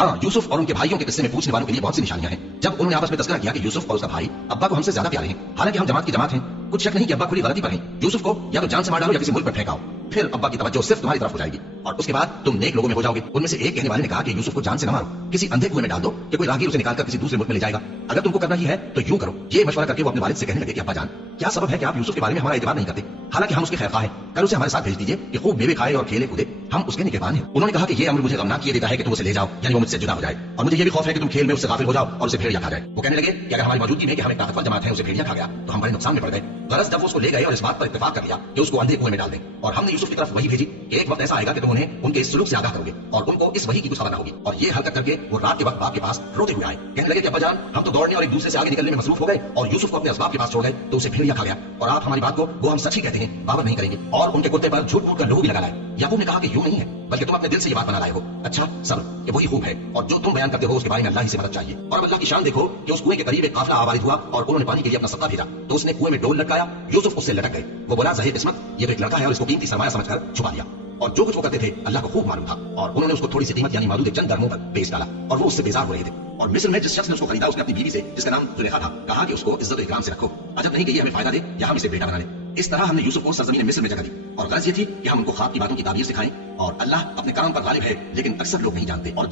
हाँ, यूसुफ और उनके भाइयों के किस्से में पूछने वालों के लिए बहुत सी निशानियां हैं। जब उन्होंने आपस में तस्करा किया कि यूसुफ और उसका भाई अब्बा को हमसे ज्यादा प्यारे हैं, हालांकि हम जमात की जमात हैं, कुछ शक नहीं कि अब्बा खुली गलती पर हैं। यूसुफ को या तो जान से मार डालो या किसी मुल्क पर फेंकाओ, फिर अब्बा की तवज्जो सिर्फ तुम्हारी तरफ हो जाएगी और उसके बाद तुम नेक लोगों में हो जाओगे। उनमें से एक कहने वाले ने कहा कि यूसुफ को जान से न मारो, किसी अंधे कुएं में डाल दो कि कोई राहगीर उसे निकालकर किसी दूसरे मुल्क में ले जाएगा। अगर तुमको करना ही है तो यूं करो। ये मशवरा करके वो अपने वालिद से कहने लगे कि अब्बा जान, क्या सबब है कि आप यूसुफ के बारे में हमारा एतबार नहीं करते? हालांकि हम उसके खैरखवाह हैं, कल उसे हमारे साथ भेज दीजिए कि खूब मेवे खाए और खेले कूदे, हम उसके निगहबान हैं। उन्होंने कहा कि ये अम्र मुझे गमनाक किए देता है कि तुम उसे ले जाओ, यानी वो मुझसे जुदा हो जाए, और मुझे ये भी खौफ है कि तुम खेल में उससे गाफिल हो जाओ और उसे भेड़िया खा जाए। वो कहने लगे कि अगर हमारी मौजूदगी में कि हम एक ताकतवर जमात है उसे भेड़िया खा गया तो हम बड़े नुकसान में पड़ गए। गरज जब वो उसको ले गए और इस बात पर इत्तेफाक कर लिया कि उसको अंधे कुएं में डाल दें, और हमने यूसुफ की तरफ वही भेजी कि एक वक्त ऐसा आएगा कि तुम उन्हें उनके इस सुलूक से आगाह करोगे और उनको इस वही की कुछ खबर न होगी। और ये हरकत करके वो रात के वक्त बाप के पास रोते हुए आए, कहने लगे कि अब्बा जान, हम तो दौड़ने और एक दूसरे से आगे निकलने में मसरूफ हो गए और यूसुफ को अपने असबाब के पास छोड़ गए तो उसे भेड़िया खा गया, और आप हमारी बात को वो हम सच ही कहते हैं बावर नहीं करेंगे, और उनके कुत्ते पर झूठ मूठ कर लोगों भी लगा लाए। याकूब ने कहा कि यूं नहीं है, बल्कि तुम अपने दिल से ये बात बना लाए हो। अच्छा, सब्र, ये वही खूब है, और जो तुम बयान करते हो उसके बारे में अल्लाह ही से मदद चाहिए। और अब अल्लाह की शान देखो कि उस कुएं के करीब एक काफिला आवारिद हुआ और उन्होंने पानी के लिए अपना सत्ता भेजा, तो उसने कुएं में डोल लटकाया, यूसुफ उससे लटक गए। वो बोला, ज़हीर किस्मत, ये तो एक लड़का है और इसको कीमती सरमाया समझकर छुपा लिया। और जो कुछ वो करते थे अल्लाह को खूब मालूम था, और उन्होंने उसको थोड़ी सी कीमत यानी मालूम चंद दरमों पर बेच डाला, और वो उससे बेजार हो रहे थे। और मिस्र में जिस शख्स ने उसको खरीदा उसने अपनी बीवी से, जिसका नाम जुलेखा था, कहा कि उसको इज्जत इकराम से रखो, अजब नहीं कि ये हमें फायदा दे या हम इसे बेटा बना ले। इस तरह हमने यूसुफ को सरजमीन मिस्र में जगह दी, और गरज ये थी कि हम उनको ख्वाब की बातों की ताबीर सिखाएं। और अल्लाह अपने काम पर गालिब है, लेकिन अक्सर लोग नहीं जानते। और